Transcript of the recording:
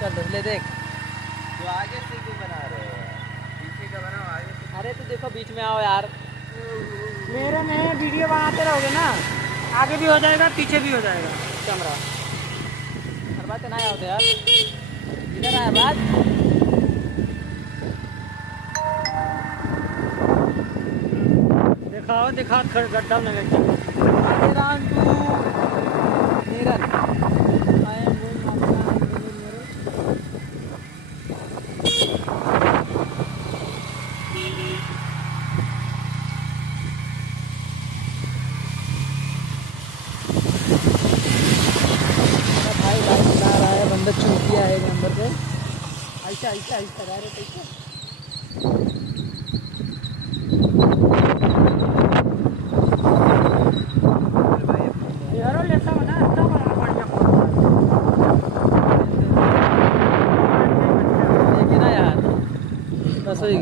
चल ले देख। तो आगे से क्यों बना रहे हो? पीछे का बनाओ, आगे से। अरे तू देखो बीच में आओ यार। मेरे में वीडियो बनाते रहोगे ना, आगे भी हो जाएगा पीछे भी हो जाएगा कैमरा। हर बात ना आओ यार, इधर आया बात। दिखाओ दिखा गड्ढा में लगे। Around to Niran. I am going after भाई गाड़ी चला रहा है, बंदा चूतिया है नंबर पे। ऐसा ऐसा ऐसा डायरेक्ट ऐसा। यारो लेता बना अच्छा बना बढ़िया लेकिन ना यार बस वही